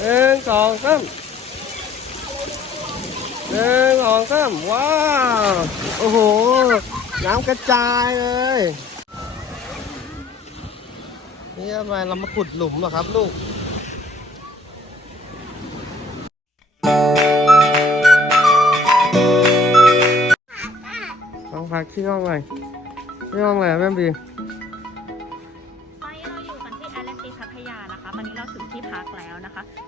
หนึ่งสองสามหนึ่งสองสามว้าว โอ้โห น้ำกระจายเลย นี่ทำไมเรามาขุดหลุมเหรอครับลูกห้องพักที่ห้องอะไรที่ห้องไรอะแม่บี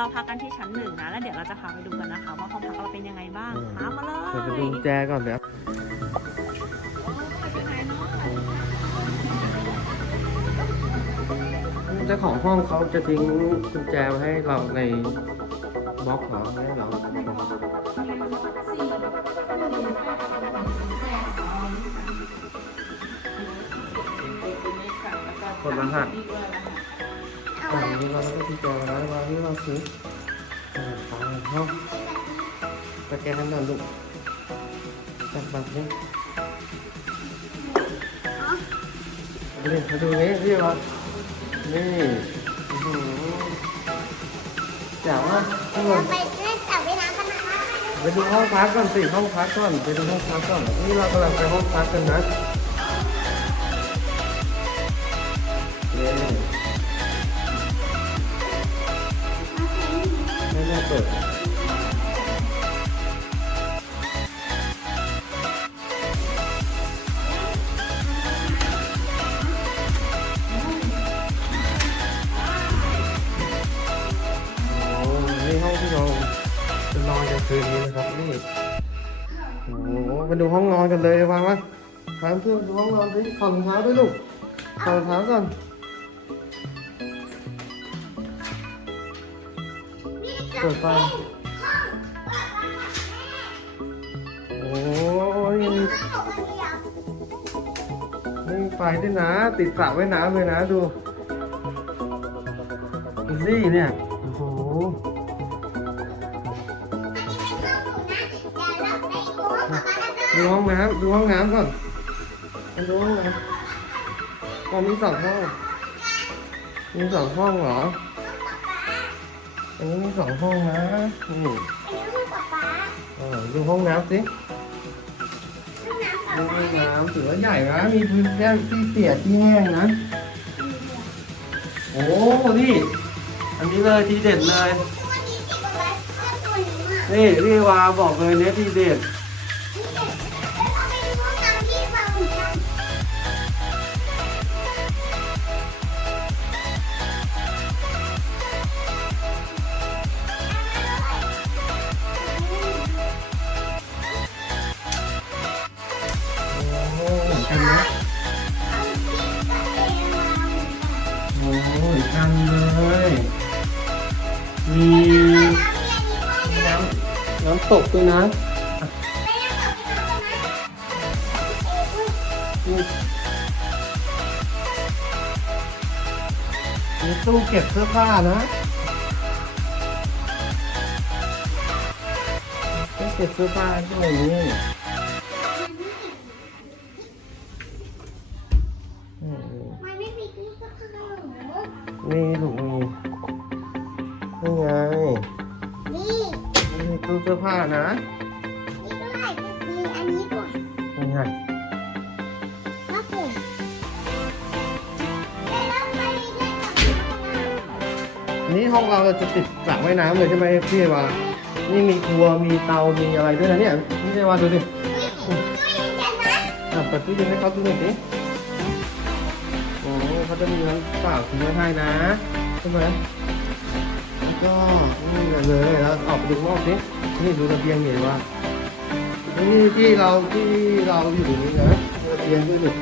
เราพักกันที่ชั้นหนึ่งนะ แล้วเดี๋ยวเราจะพาไปดูกันนะคะ ว่าห้องพักเราเป็นยังไงบ้างตามมาเลยเดี๋ยวไปดูกุญแจก่อนเดี๋ยวเจ้าของห้องเขาจะทิ้งกุญแจไว้ให้เราในบล็อกเหรอให้เรากดรหัส อันนี้เราก็กุญแจไว้วางที่เราซื้ออ่าไปห้องสแกนกันหน่อยลูกจับบัตรนี่นี่มาดูนี้พี่วะนี่อื้อหือแจ๋วมากทุกคนไปเล่นสระว่ายน้ำกันนะคะไปดูห้องพักก่อนสิห้องพักก่อนไปดูห้องพักก่อนนี่เรากำลังไปห้องพักกันนะ ให้แม่เปิดโอ้นี่ห้องที่เราจะนอนกันคืนนี้นะครับนี่โอ้โหมาดูห้องนอนกันเลยวางวะพาเพื่อนดูห้องนอนสิถอดรองเท้าด้วยลูกถอดรองเท้าก่อน เปิดไฟโอ้ยมีไม่มีไฟด้วยนะ ติดสระว่ายน้ำเลยนะดูอีซี่เนี่ย โอ้โห ดูห้องน้ำดูห้องน้ำก่อนดูห้องน้ำอ๋อมีสองห้องมีสองห้องเหรอ อันนี้มีสองห้องนะนี่เออดูห้องน้ำสิดูห้องน้ำถือว่าใหญ่นะ มีพื้นแค่ที่เปียกที่แห้งนะ โอ้นี่อันนี้เลยทีเด็ดเลยนี่พี่วาบอกเลยเนี่ยทีเด็ด มีน้ำน้ำตกด้วยนะมีตู้เก็บเสื้อผ้านะเก็บเสื้อผ้าด้วยนี่ นี่ห้องเราจะติดสระว่ายน้ำเลยใช่ไหมพี่วานี่มีครัวมีเตา มีอะไรด้วยนะเนี่ยพี่เจวาดูดิตู้เย็นกันนะอะเปิดตู้เย็นให้เขาดูหน่อยสิโอ้เขาจะมีน้ำเปล่าทิ้งไว้ให้นะใช่ไหมแล้วก็นี่เลยแล้วออกไปดูข้างนอกสินี่ดูระเบียงเห็นว่านี่ที่เราที่เราอยู่ตรงนี้นะระเบียงด้วยนี่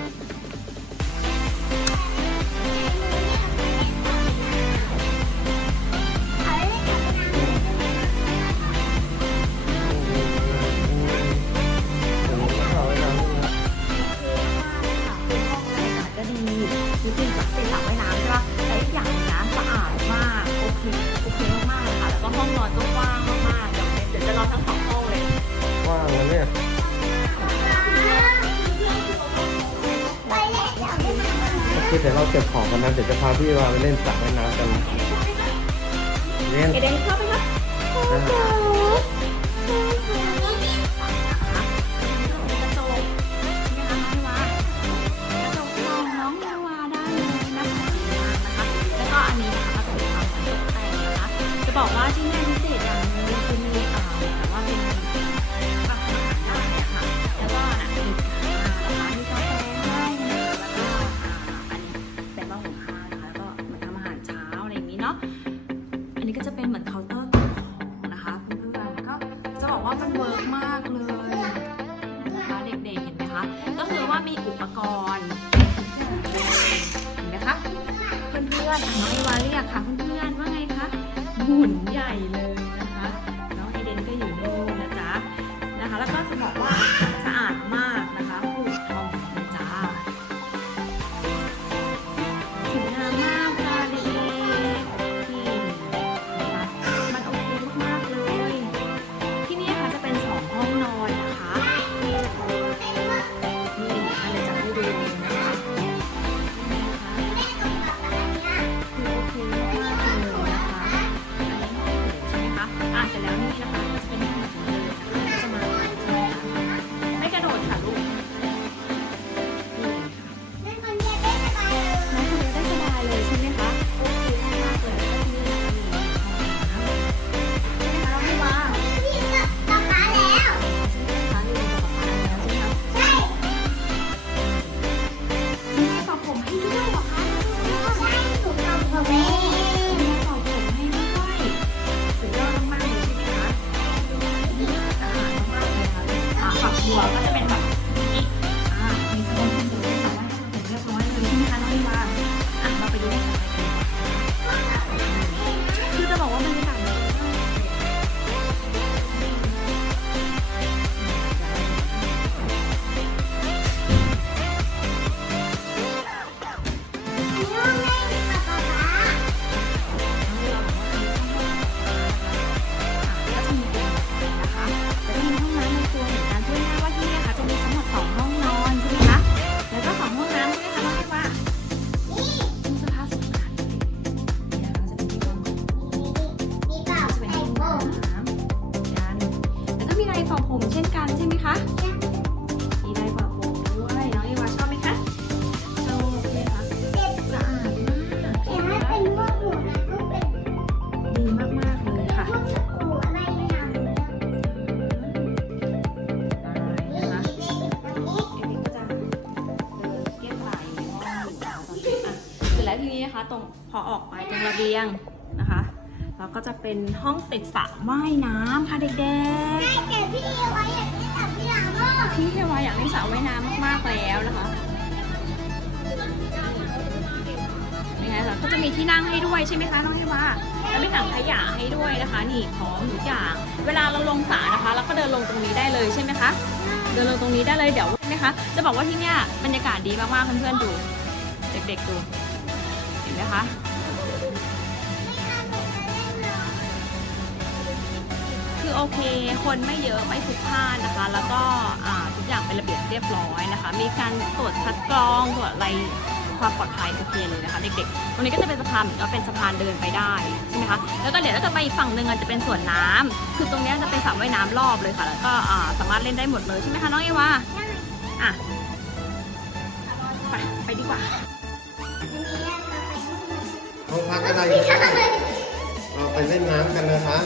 พอออกไปตรงระเบียงนะคะแล้วก็จะเป็นห้องติดสระว่ายน้ำค่ะเด็กๆพี่เทวาอยากเล่นสระว่ายน้ำมากๆแล้วนะคะยังไงคะก็จะมีที่นั่งให้ด้วยใช่ไหมคะน้องเทวาแล้วมีถังขยะให้ด้วยนะคะนี่พร้อมทุกอย่างเวลาเราลงสระนะคะเราก็เดินลงตรงนี้ได้เลยใช่ไหมคะเดินลงตรงนี้ได้เลยเดี๋ยวใช่ไหมคะ จะบอกว่าที่เนี่ยบรรยากาศดีมากๆเพื่อนๆดู เด็กๆดูเห็ นไหมคะ คือโอเค คนไม่เยอะไม่พลุกพล่านนะคะ แล้วก็ทุกอย่างเป็นระเบียบเรียบร้อยนะคะ มีการตรวจคัดกรองตรวจอะไรความปลอดภัยโอเคเลยนะคะเด็กๆ ตรงนี้ก็จะเป็นสะพานเหมือนกับเป็นสะพานเดินไปได้ใช่ไหมคะ แล้วก็เดี๋ยวถ้าเกิดไปอีกฝั่งหนึ่งจะเป็นสวนน้ำคือตรงนี้จะเป็นสระว่ายน้ำรอบเลยค่ะ แล้วก็สามารถเล่นได้หมดเลยใช่ไหมคะน้องเอวาอะไปไปดีกว่า ห้องพักอะไรเราไปเล่นน้ำกันนะคะ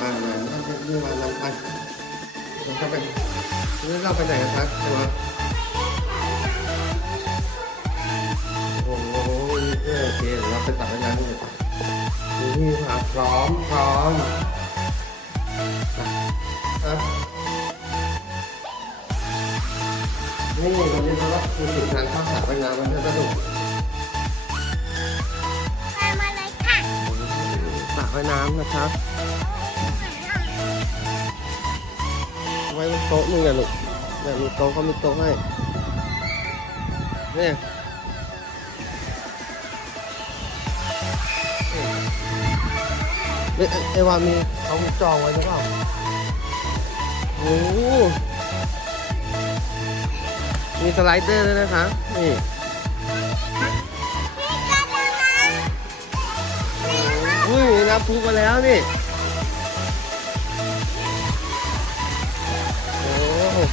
มามามาเราไปดูมาเราไปเราจะไปนี่เราไปไหนกันครับเดี๋ยวโอ้โหโอเคเราไปตัดน้ำกันดีกว่านี่ค่ะพร้อมพร้อมครับนี่วันนี้เราก็คือถึงทางเข้าสระว่ายน้ำมันจะสนุก ว่ายน้ำนะครับไว้บนโต๊ะนึงอะลูกเนี่ยมีโต๊ะเขามีโต๊ะให้เนี่ยเอเอวามีเขามีจองไว้หรือเปล่าโอ้มีสไลเดอร์ด้วยนะคะ นี่ อุ้ยน้ำพุมาแล้วนี่ โอ้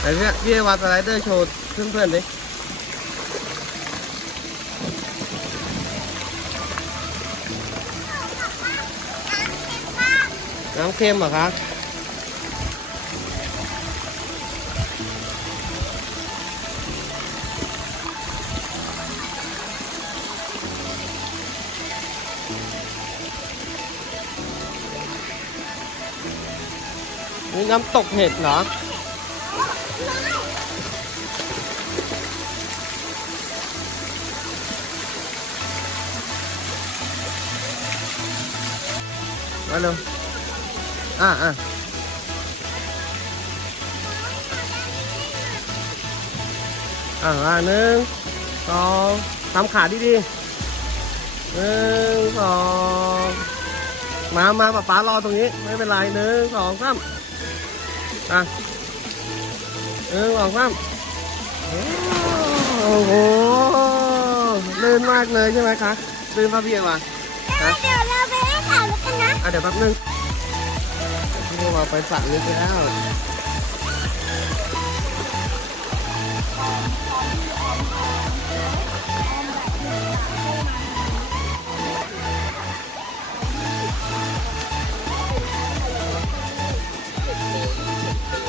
ไหนพี่พี่เอวาสไลเดอร์โชว์เพื่อนๆดิน้ำเค็มเหรอคะ น้ำตกเห็ดเหรอ มาเร็วอะอะอ่าหนึ่งสองทำขาดีๆหนึ่งสองมามาป๊าป๊ารอตรงนี้ ไม่เป็นไรหนึ่งสองสาม อะหนึ่งสองสามโอ้โหลื่นมากเลยใช่ไหมคะลื่นพระเบียร์มาฮะเดี๋ยวเราไปเล่นข่าวแล้วกันนะอะเดี๋ยวแป๊บนึงพี่เราไปสระลึกแล้ว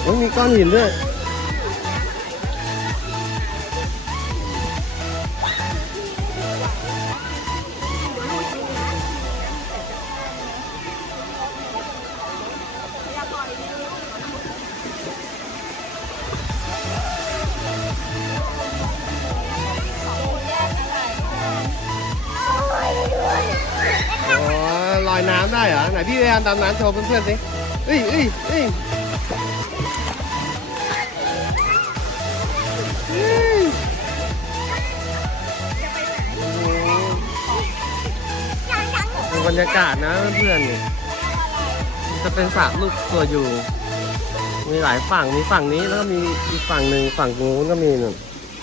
โอ้ยมีก้อนหินด้วย อ๋อ ลอยน้ำได้เหรอ ไหนพี่พยายามดำน้ำโชว์เพื่อนๆสิเอ้ยเอ้ยเอ้ย บรรยากาศนะเพื่อนๆจะเป็นสระลูกตัวอยู่ มีหลายฝั่งมีฝั่งนี้แล้วก็มีอีกฝั่งหนึ่งฝั่งนู้นก็มีหนึ่ง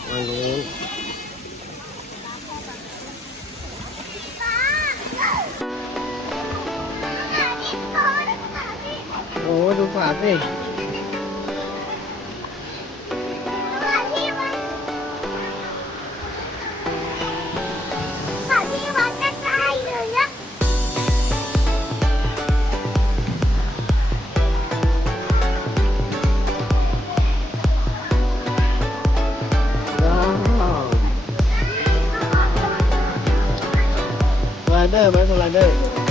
ฝั่งนู้นโอ้ดูฝาสิ เดอร์ไหมสไลเดอร์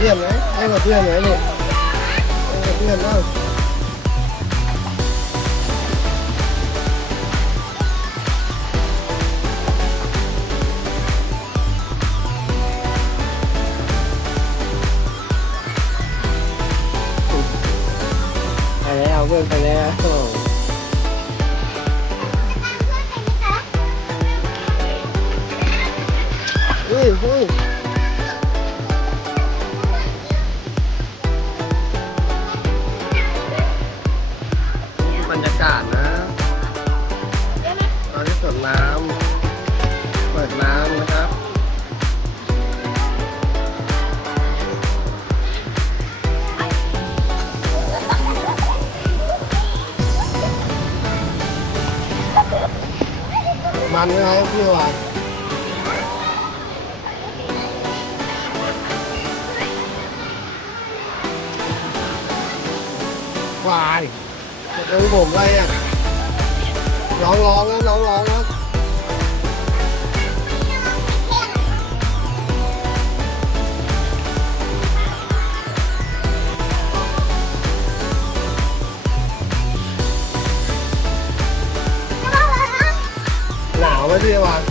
ให้กับเพื่อนไหม ตอนที่สวนน้ำเปิดน้ำนะครับมันไหมครับพี่วานควายจะเดินผมไรอะ น้องร้องแล้วน้องร้องแล้วหนาวไหมพี่วาน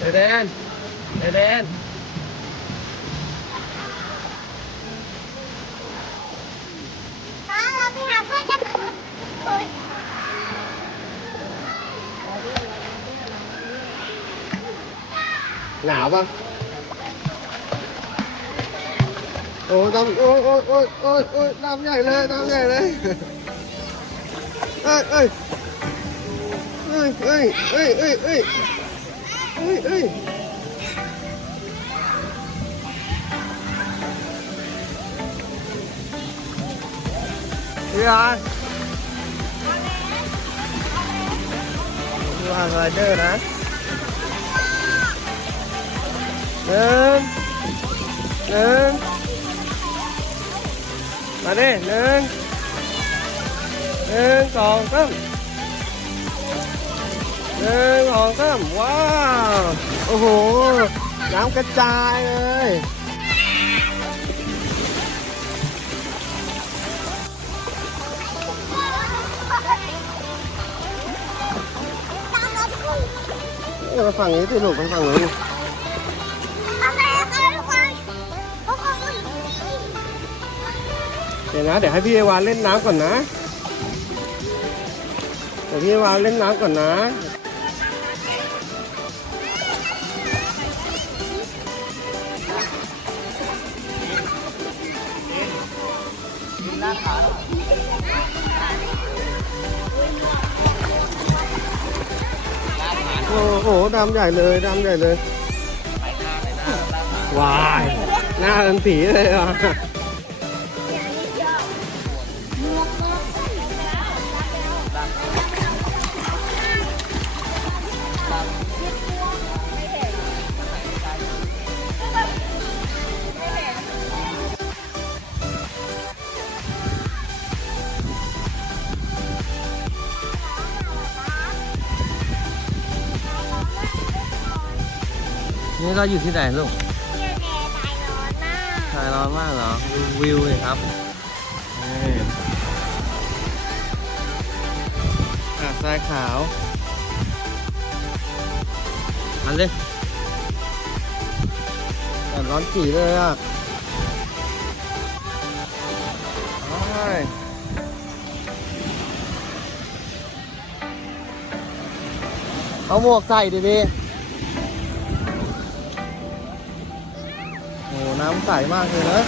để đen. Để đen. Nào không ôi đông ôi ôi ôi ôi ôi đông nhảy lên đông nhảy lên. Ê. Ê ê ê ê ê. เอ้ยเอ้ยเรือดูฮางไรเดอร์นะหนึ่งหนึ่งมาดิหนึ่งหนึ่งสองสาม หนึ่งสองสามว้าว โอ้โห น้ำกระจายเลยเราทุกคนเออฝั่งนี้สิลูกไปฝั่งนู้นเคค่ะทุกคนทุกคนดูอยู่ที่นี่เดี๋ยวนะ เดี๋ยวให้พี่เอวาเล่นน้ำก่อนนะ เดี๋ยวพี่เอวาเล่นน้ำก่อนนะ ดำใหญ่เลยดำใหญ่เลยวาย หน้าเป็นผีเลยอะ เราอยู่ที่ไหนลูกเนี่ยแน่ตายร้อนมากถ่ายร้อนมากเหรอดูวิวเลยครับนี่อะทรายขาวมาเลยแต่ร้อนจีเลยอะไปเอาหมวกใส่ดิพี่ น้ำใสมากเลยนะ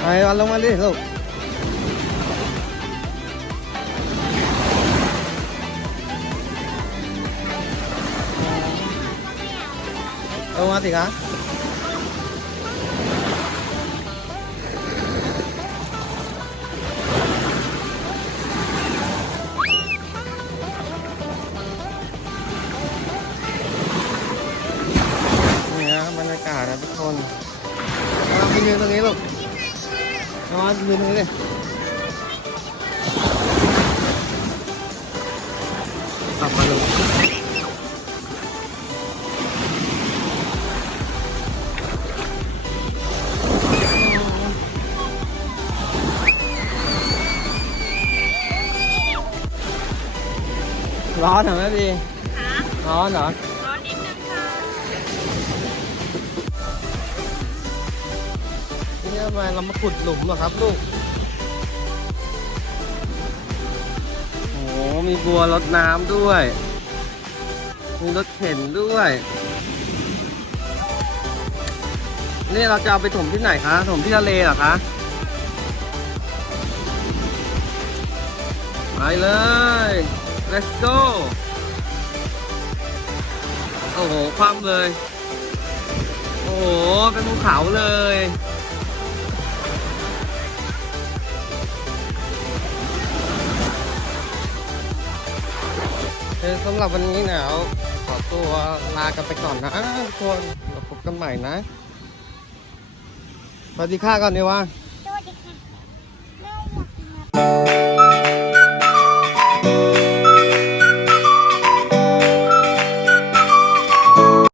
ไปวันลงมาดิลูก ลงมาสิคะนี่นะบรรยากาศนะทุกคนเอาไปยืนตรงนี้ลูกนอนยืนตรงนี้เลยกลับมาลูก ร้อนเหรอแม่บีร้อนเหรอ ร้อนนิดนึงค่ะนี่ทำไมเรามาขุดหลุมเหรอครับลูก โอ้โหมีบัวรดน้ำด้วย มีรถเข็นด้วย นี่เราจะเอาไปถมที่ไหนคะ ถมที่ทะเลเหรอคะ ไปเลย let's go โอ้โห คว่ำเลย โอ้โห เป็นภูเขาเลยเออสำหรับวันนี้หนาวขอตัวลากันไปก่อนนะทุกคนเราพบกันใหม่นะ สวัสดีค่ะก่อนดีว่า